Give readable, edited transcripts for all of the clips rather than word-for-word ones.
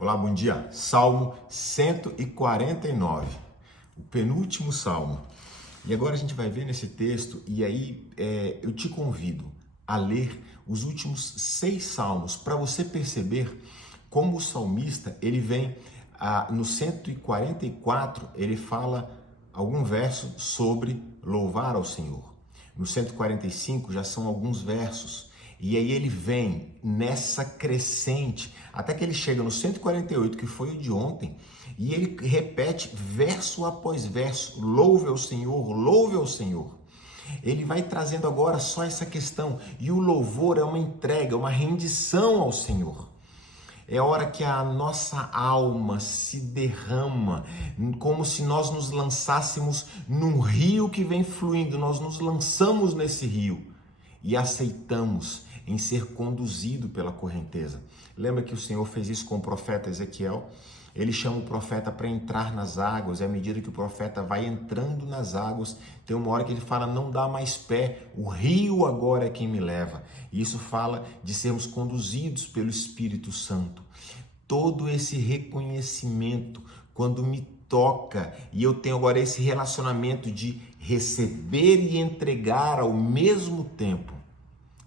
Olá, bom dia. Salmo 149, o penúltimo salmo. E agora a gente vai ver nesse texto, e aí eu te convido a ler os últimos 6 salmos para você perceber como o salmista, ele vem no 144, ele fala algum verso sobre louvar ao Senhor. No 145 já são alguns versos. E aí ele vem nessa crescente, até que ele chega no 148, que foi o de ontem, e ele repete verso após verso, louve ao Senhor, louve ao Senhor. Ele vai trazendo agora só essa questão, e o louvor é uma entrega, uma rendição ao Senhor. É a hora que a nossa alma se derrama, como se nós nos lançássemos num rio que vem fluindo, nós nos lançamos nesse rio e aceitamos em ser conduzido pela correnteza. Lembra que o Senhor fez isso com o profeta Ezequiel? Ele chama o profeta para entrar nas águas, e à medida que o profeta vai entrando nas águas, tem uma hora que ele fala, não dá mais pé, o rio agora é quem me leva. E isso fala de sermos conduzidos pelo Espírito Santo. Todo esse reconhecimento, quando me toca, e eu tenho agora esse relacionamento de receber e entregar ao mesmo tempo,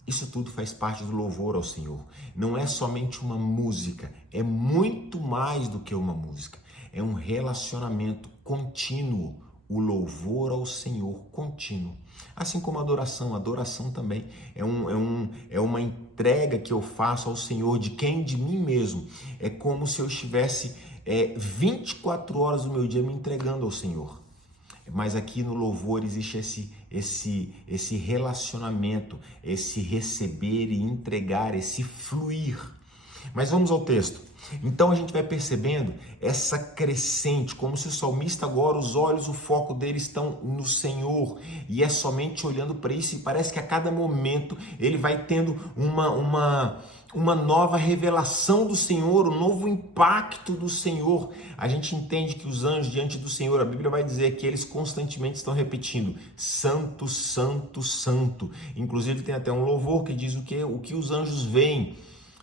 isso tudo faz parte do louvor ao Senhor. Não é somente uma música, é muito mais do que uma música. É um relacionamento contínuo, o louvor ao Senhor contínuo. Assim como a adoração também é uma entrega que eu faço ao Senhor de quem? De mim mesmo. É como se eu estivesse 24 horas do meu dia me entregando ao Senhor. Mas aqui no louvor existe esse relacionamento, esse receber e entregar, esse fluir. Mas vamos ao texto. Então a gente vai percebendo essa crescente, como se o salmista agora, os olhos, o foco dele estão no Senhor, e é somente olhando para isso, e parece que a cada momento ele vai tendo uma nova revelação do Senhor, um novo impacto do Senhor. A gente entende que os anjos diante do Senhor, a Bíblia vai dizer que eles constantemente estão repetindo, Santo, Santo, Santo. Inclusive tem até um louvor que diz o que os anjos veem,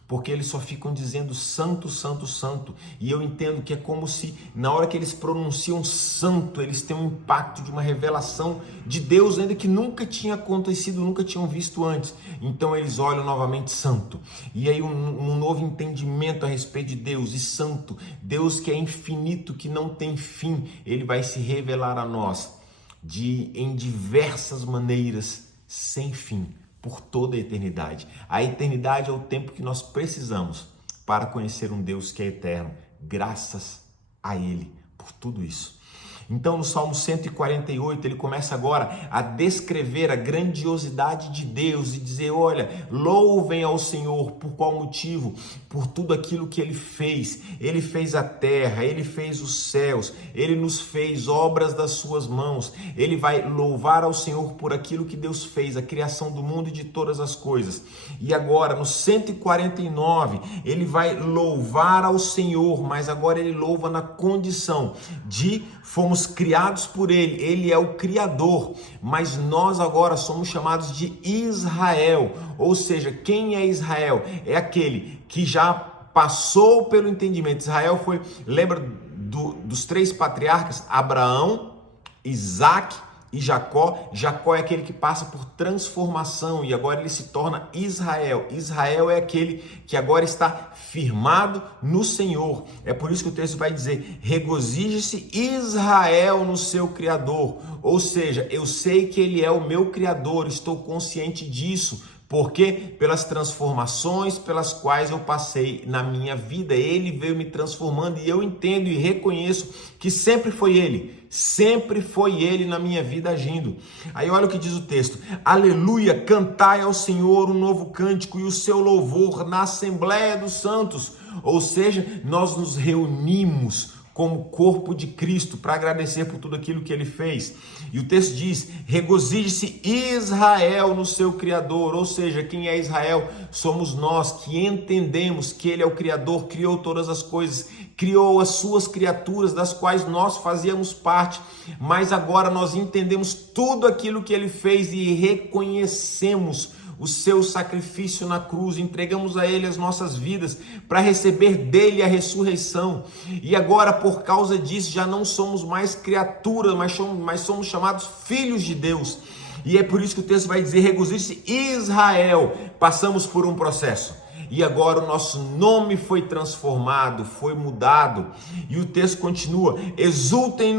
porque eles só ficam dizendo santo, santo, santo. E eu entendo que é como se na hora que eles pronunciam santo, eles têm um impacto de uma revelação de Deus ainda que nunca tinha acontecido, nunca tinham visto antes. Então eles olham novamente santo. E aí um novo entendimento a respeito de Deus e santo. Deus que é infinito, que não tem fim, ele vai se revelar a nós em diversas maneiras, sem fim, por toda a eternidade. A eternidade é o tempo que nós precisamos para conhecer um Deus que é eterno, graças a Ele, por tudo isso. Então no Salmo 148 ele começa agora a descrever a grandiosidade de Deus e dizer, olha, louvem ao Senhor, por qual motivo? Por tudo aquilo que Ele fez. Ele fez a terra, Ele fez os céus, Ele nos fez obras das suas mãos. Ele vai louvar ao Senhor por aquilo que Deus fez, a criação do mundo e de todas as coisas. E agora no 149 ele vai louvar ao Senhor, mas agora ele louva na condição de fomos criados por Ele, Ele é o Criador, mas nós agora somos chamados de Israel, ou seja, quem é Israel? É aquele que já passou pelo entendimento. Israel foi, lembra dos 3 patriarcas, Abraão, Isaac e Jacó. Jacó é aquele que passa por transformação e agora ele se torna Israel. Israel é aquele que agora está firmado no Senhor. É por isso que o texto vai dizer, regozije-se Israel no seu Criador. Ou seja, eu sei que Ele é o meu Criador, estou consciente disso. Porque pelas transformações pelas quais eu passei na minha vida, Ele veio me transformando e eu entendo e reconheço que sempre foi Ele na minha vida agindo. Aí olha o que diz o texto, aleluia, cantai ao Senhor um novo cântico e o seu louvor na Assembleia dos Santos. Ou seja, nós nos reunimos como corpo de Cristo para agradecer por tudo aquilo que Ele fez. E o texto diz, regozije-se Israel no seu Criador, ou seja, quem é Israel? Somos nós que entendemos que Ele é o Criador, criou todas as coisas, criou as suas criaturas, das quais nós fazíamos parte, mas agora nós entendemos tudo aquilo que Ele fez e reconhecemos o seu sacrifício na cruz, entregamos a Ele as nossas vidas para receber dele a ressurreição. E agora, por causa disso, já não somos mais criaturas, mas somos chamados filhos de Deus. E é por isso que o texto vai dizer: regozije-se Israel. Passamos por um processo. E agora o nosso nome foi transformado, foi mudado. E o texto continua: exultem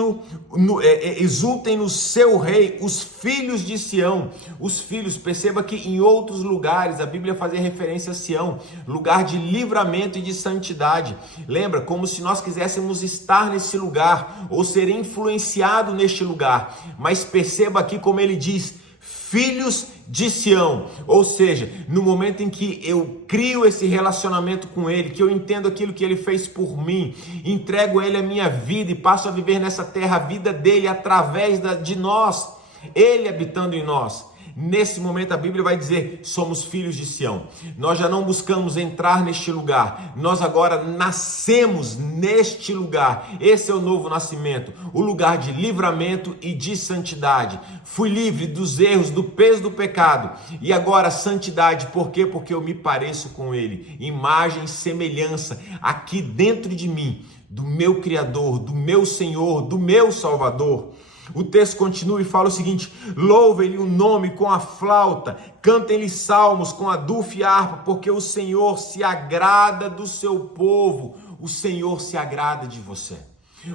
no seu rei, os filhos de Sião. Os filhos, perceba que em outros lugares a Bíblia fazia referência a Sião, lugar de livramento e de santidade. Lembra? Como se nós quiséssemos estar nesse lugar ou ser influenciado neste lugar. Mas perceba aqui como ele diz: filhos de Sião, ou seja, no momento em que eu crio esse relacionamento com Ele, que eu entendo aquilo que Ele fez por mim, entrego a Ele a minha vida e passo a viver nessa terra a vida dEle através de nós, Ele habitando em nós. Nesse momento a Bíblia vai dizer: somos filhos de Sião. Nós já não buscamos entrar neste lugar, nós agora nascemos neste lugar. Esse é o novo nascimento, o lugar de livramento e de santidade. Fui livre dos erros, do peso do pecado. E agora santidade, por quê? Porque eu me pareço com Ele, imagem e semelhança aqui dentro de mim, do meu Criador, do meu Senhor, do meu Salvador. O texto continua e fala o seguinte: louvem-lhe o nome com a flauta, cantem-lhe salmos com a dufa e a harpa, porque o Senhor se agrada do seu povo. O Senhor se agrada de você.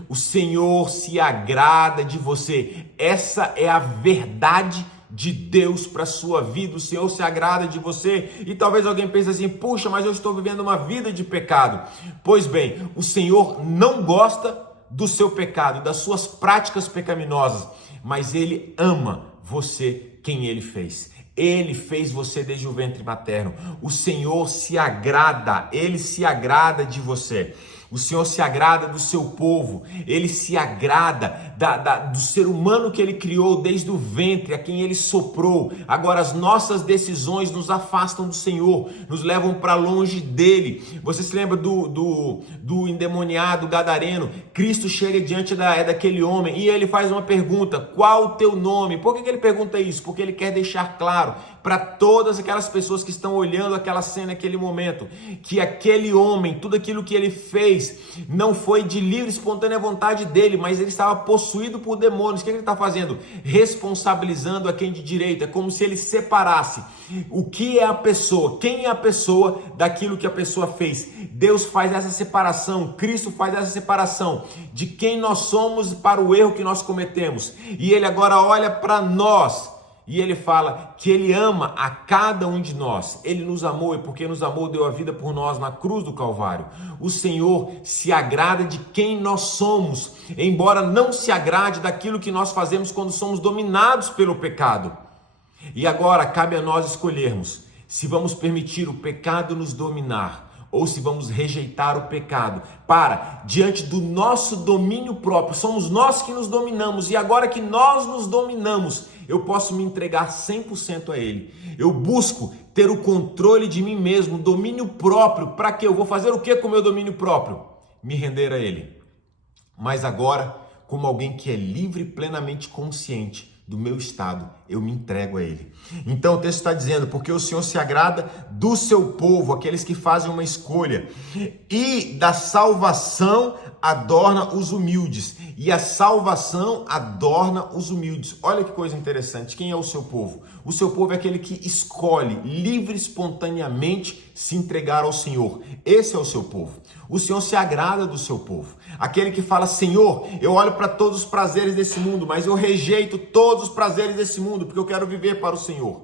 O Senhor se agrada de você. Essa é a verdade de Deus para a sua vida. O Senhor se agrada de você. E talvez alguém pense assim: puxa, mas eu estou vivendo uma vida de pecado. Pois bem, o Senhor não gosta do seu pecado, das suas práticas pecaminosas, mas Ele ama você, quem Ele fez. Ele fez você desde o ventre materno. O Senhor se agrada, Ele se agrada de você. O Senhor se agrada do seu povo, Ele se agrada do ser humano que Ele criou desde o ventre, a quem Ele soprou. Agora as nossas decisões nos afastam do Senhor, nos levam para longe dEle. Você se lembra do endemoniado gadareno? Cristo chega diante daquele homem e Ele faz uma pergunta: qual o teu nome? Por que Ele pergunta isso? Porque Ele quer deixar claro para todas aquelas pessoas que estão olhando aquela cena, aquele momento, que aquele homem, tudo aquilo que ele fez, não foi de livre e espontânea vontade dele, mas ele estava possuído por demônios. O que ele está fazendo? Responsabilizando a quem de direito. É como se ele separasse o que é a pessoa, quem é a pessoa daquilo que a pessoa fez. Deus faz essa separação, Cristo faz essa separação de quem nós somos para o erro que nós cometemos. E ele agora olha para nós e ele fala que ele ama a cada um de nós. Ele nos amou e porque nos amou deu a vida por nós na cruz do Calvário. O Senhor se agrada de quem nós somos, embora não se agrade daquilo que nós fazemos quando somos dominados pelo pecado. E agora cabe a nós escolhermos se vamos permitir o pecado nos dominar ou se vamos rejeitar o pecado, diante do nosso domínio próprio. Somos nós que nos dominamos, e agora que nós nos dominamos, eu posso me entregar 100% a Ele. Eu busco ter o controle de mim mesmo, domínio próprio. Para quê? Eu vou fazer o que com o meu domínio próprio? Me render a Ele. Mas agora, como alguém que é livre e plenamente consciente do meu estado, eu me entrego a Ele. Então o texto está dizendo: porque o Senhor se agrada do seu povo, aqueles que fazem uma escolha, e da salvação adorna os humildes. E a salvação adorna os humildes. Olha que coisa interessante. Quem é o seu povo? O seu povo é aquele que escolhe livre e espontaneamente se entregar ao Senhor. Esse é o seu povo. O Senhor se agrada do seu povo. Aquele que fala: Senhor, eu olho para todos os prazeres desse mundo, mas eu rejeito todos os prazeres desse mundo, porque eu quero viver para o Senhor.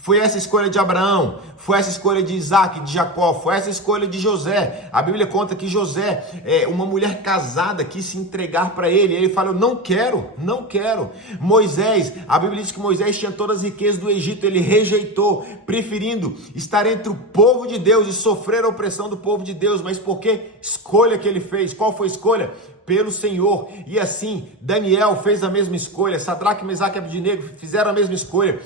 Foi essa escolha de Abraão, foi essa escolha de Isaac, de Jacó, foi essa escolha de José. A Bíblia conta que José, uma mulher casada, quis se entregar para ele. Ele falou: não quero, não quero. Moisés, a Bíblia diz que Moisés tinha todas as riquezas do Egito, ele rejeitou, preferindo estar entre o povo de Deus e sofrer a opressão do povo de Deus. Mas por que? Escolha que ele fez. Qual foi a escolha? Pelo Senhor. E assim, Daniel fez a mesma escolha, Sadraque, Mesaque e Abednego fizeram a mesma escolha.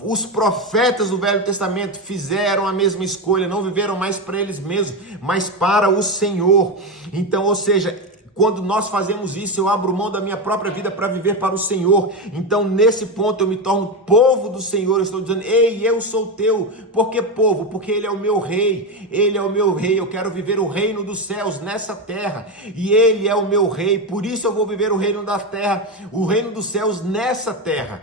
Os profetas do Velho Testamento fizeram a mesma escolha, não viveram mais para eles mesmos, mas para o Senhor. Então, ou seja, Quando nós fazemos isso, eu abro mão da minha própria vida para viver para o Senhor. Então, nesse ponto, eu me torno povo do Senhor. Eu estou dizendo, ei, eu sou teu. Por que povo? Porque Ele é o meu rei. Ele é o meu rei. Eu quero viver o reino dos céus nessa terra. E Ele é o meu rei. Por isso eu vou viver o reino da terra, o reino dos céus nessa terra.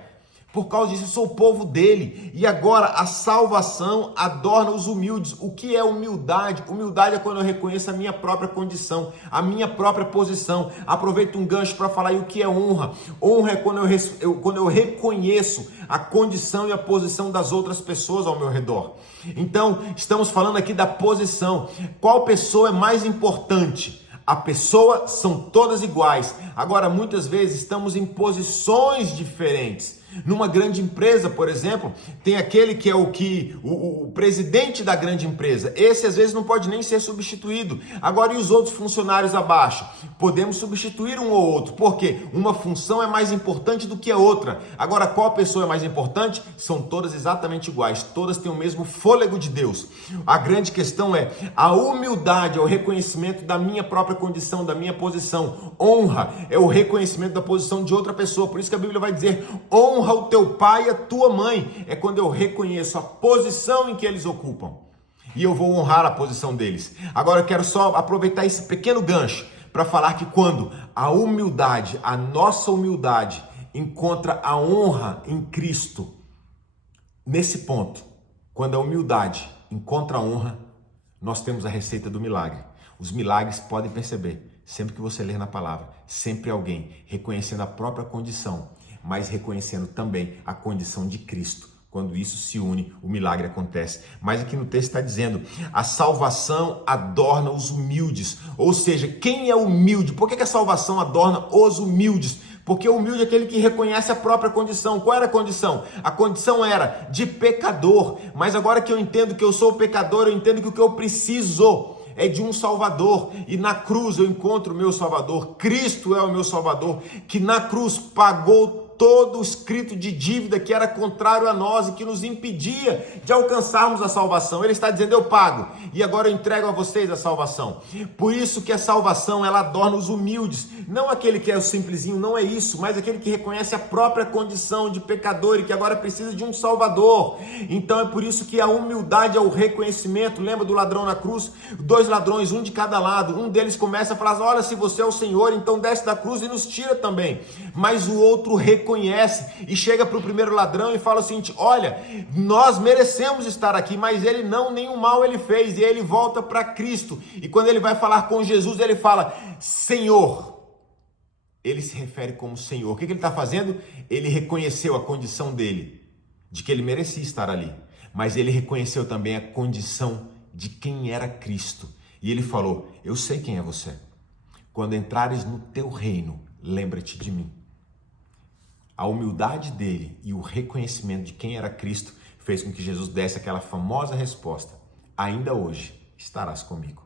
Por causa disso, eu sou o povo dele. E agora, a salvação adorna os humildes. O que é humildade? Humildade é quando eu reconheço a minha própria condição, a minha própria posição. Aproveito um gancho para falar aí o que é honra. Honra é quando eu reconheço a condição e a posição das outras pessoas ao meu redor. Então, estamos falando aqui da posição. Qual pessoa é mais importante? A pessoa são todas iguais. Agora, muitas vezes, estamos em posições diferentes. Numa grande empresa, por exemplo, tem aquele que é o presidente da grande empresa. Esse às vezes não pode nem ser substituído. Agora, e os outros funcionários abaixo? Podemos substituir um ou outro, porque uma função é mais importante do que a outra. Agora, qual pessoa é mais importante? São todas exatamente iguais, todas têm o mesmo fôlego de Deus. A grande questão é a humildade, é o reconhecimento da minha própria condição, da minha posição. Honra é o reconhecimento da posição de outra pessoa. Por isso que a Bíblia vai dizer, honra o teu pai e a tua mãe. É quando eu reconheço a posição em que eles ocupam. E eu vou honrar a posição deles. Agora eu quero só aproveitar esse pequeno gancho para falar que quando a humildade, a nossa humildade, encontra a honra em Cristo, nesse ponto, quando a humildade encontra a honra, nós temos a receita do milagre. Os milagres, podem perceber, sempre que você ler na palavra, sempre alguém reconhecendo a própria condição, mas reconhecendo também a condição de Cristo. Quando isso se une, o milagre acontece. Mas aqui no texto está dizendo, a salvação adorna os humildes. Ou seja, quem é humilde? Por que a salvação adorna os humildes? Porque o humilde é aquele que reconhece a própria condição. Qual era a condição? A condição era de pecador. Mas agora que eu entendo que eu sou pecador, eu entendo que o que eu preciso é de um Salvador, e na cruz eu encontro o meu Salvador. Cristo é o meu Salvador, que na cruz pagou todo o escrito de dívida que era contrário a nós e que nos impedia de alcançarmos a salvação. Ele está dizendo, eu pago, e agora eu entrego a vocês a salvação. Por isso que a salvação, ela adorna os humildes, não aquele que é o simplesinho, não é isso, mas aquele que reconhece a própria condição de pecador e que agora precisa de um Salvador. Então é por isso que a humildade é o reconhecimento. Lembra do ladrão na cruz? 2 ladrões, um de cada lado. Um deles começa a falar, olha, se você é o Senhor, então desce da cruz e nos tira também. Mas o outro reconhece e chega para o primeiro ladrão e fala o seguinte, olha, nós merecemos estar aqui, mas ele não, nenhum mal ele fez. E ele volta para Cristo, e quando ele vai falar com Jesus, ele fala, Senhor. Ele se refere como Senhor. O que ele está fazendo? Ele reconheceu a condição dele, de que ele merecia estar ali, mas ele reconheceu também a condição de quem era Cristo, e ele falou, eu sei quem é você, quando entrares no teu reino, lembra-te de mim. A humildade dele e o reconhecimento de quem era Cristo fez com que Jesus desse aquela famosa resposta, ainda hoje estarás comigo.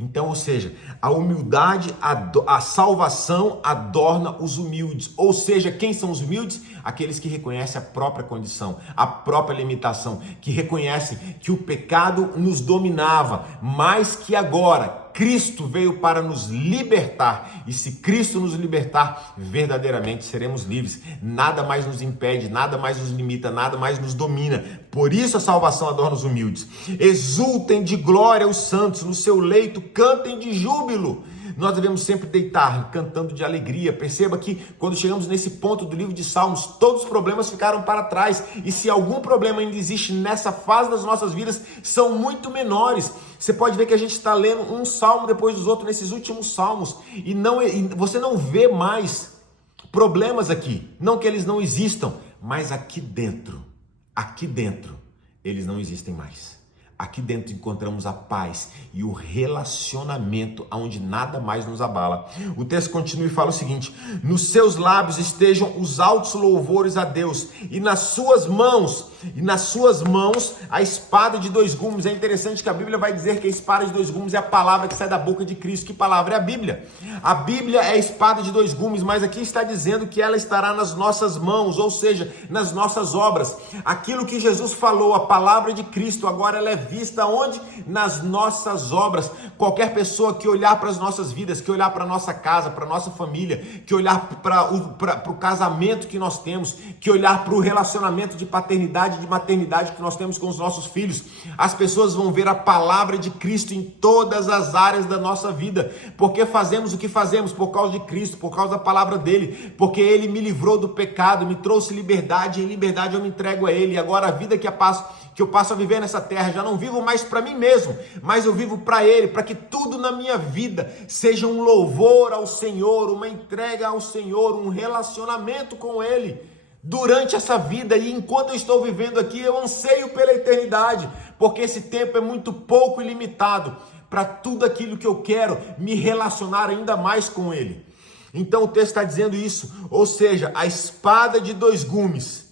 Então, ou seja, a humildade, a salvação adorna os humildes. Ou seja, quem são os humildes? Aqueles que reconhecem a própria condição, a própria limitação, que reconhecem que o pecado nos dominava, mas que agora Cristo veio para nos libertar, e se Cristo nos libertar, verdadeiramente seremos livres. Nada mais nos impede, nada mais nos limita, nada mais nos domina. Por isso a salvação adorna os humildes. Exultem de glória os santos, no seu leito cantem de júbilo. Nós devemos sempre deitar cantando de alegria. Perceba que quando chegamos nesse ponto do livro de Salmos, todos os problemas ficaram para trás. E se algum problema ainda existe nessa fase das nossas vidas, são muito menores. Você pode ver que a gente está lendo um salmo depois dos outros nesses últimos salmos. E você não vê mais problemas aqui. Não que eles não existam, mas aqui dentro, eles não existem mais. Aqui dentro encontramos a paz e o relacionamento onde nada mais nos abala. O texto continua e fala o seguinte: nos seus lábios estejam os altos louvores a Deus, e nas suas mãos e nas suas mãos a espada de dois gumes. É interessante que a Bíblia vai dizer que a espada de dois gumes é a palavra que sai da boca de Cristo. Que palavra é a Bíblia? A Bíblia é a espada de dois gumes, mas aqui está dizendo que ela estará nas nossas mãos, ou seja, nas nossas obras. Aquilo que Jesus falou, a palavra de Cristo, agora ela é vista onde? Nas nossas obras. Qualquer pessoa que olhar para as nossas vidas, que olhar para a nossa casa, para a nossa família, que olhar para o casamento que nós temos, que olhar para o relacionamento de paternidade e de maternidade que nós temos com os nossos filhos, as pessoas vão ver a palavra de Cristo em todas as áreas da nossa vida, porque fazemos o que fazemos por causa de Cristo, por causa da palavra dele, porque ele me livrou do pecado, me trouxe liberdade, e em liberdade eu me entrego a ele, e agora a vida que eu passo a viver nessa terra, já não vivo mais para mim mesmo, mas eu vivo para ele, para que tudo na minha vida seja um louvor ao Senhor, uma entrega ao Senhor, um relacionamento com ele durante essa vida. E enquanto eu estou vivendo aqui, eu anseio pela eternidade, porque esse tempo é muito pouco e limitado para tudo aquilo que eu quero me relacionar ainda mais com ele. Então o texto está dizendo isso, ou seja, a espada de dois gumes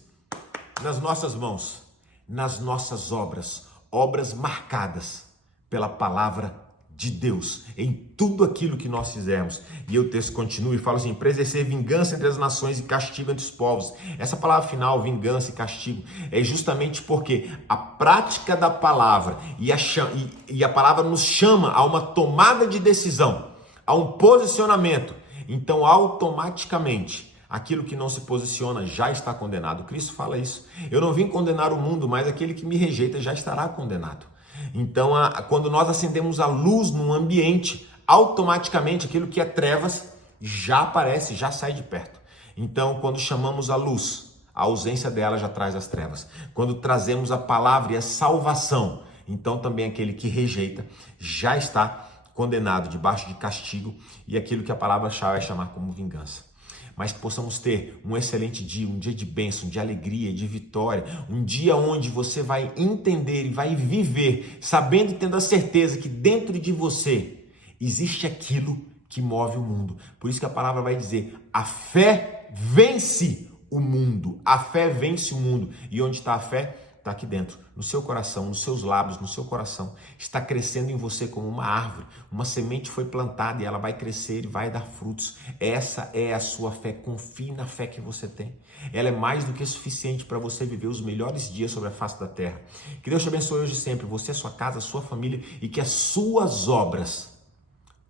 nas nossas mãos, nas nossas obras, obras marcadas pela palavra de Deus, em tudo aquilo que nós fizermos. E o texto continua e fala assim: para exercer vingança entre as nações e castigo entre os povos. Essa palavra final, vingança e castigo, é justamente porque a prática da palavra e a palavra nos chama a uma tomada de decisão, a um posicionamento. Então, automaticamente, aquilo que não se posiciona já está condenado. Cristo fala isso. Eu não vim condenar o mundo, mas aquele que me rejeita já estará condenado. Então, quando nós acendemos a luz num ambiente, automaticamente aquilo que é trevas já aparece, já sai de perto. Então, quando chamamos a luz, a ausência dela já traz as trevas. Quando trazemos a palavra e a salvação, então também aquele que rejeita já está condenado, debaixo de castigo, e aquilo que a palavra vai chamar como vingança. Mas que possamos ter um excelente dia, um dia de bênção, de alegria, de vitória, um dia onde você vai entender e vai viver, sabendo e tendo a certeza que dentro de você existe aquilo que move o mundo. Por isso que a palavra vai dizer: a fé vence o mundo, a fé vence o mundo. E onde está a fé? Está aqui dentro, no seu coração, nos seus lábios, no seu coração. Está crescendo em você como uma árvore. Uma semente foi plantada e ela vai crescer e vai dar frutos. Essa é a sua fé. Confie na fé que você tem. Ela é mais do que suficiente para você viver os melhores dias sobre a face da terra. Que Deus te abençoe hoje e sempre, você, a sua casa, a sua família, e que as suas obras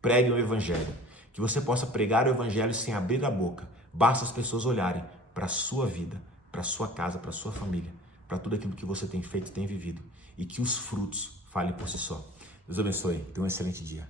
preguem o evangelho. Que você possa pregar o evangelho sem abrir a boca. Basta as pessoas olharem para a sua vida, para a sua casa, para a sua família, para tudo aquilo que você tem feito e tem vivido, e que os frutos falem por si só. Deus abençoe. Tenha um excelente dia.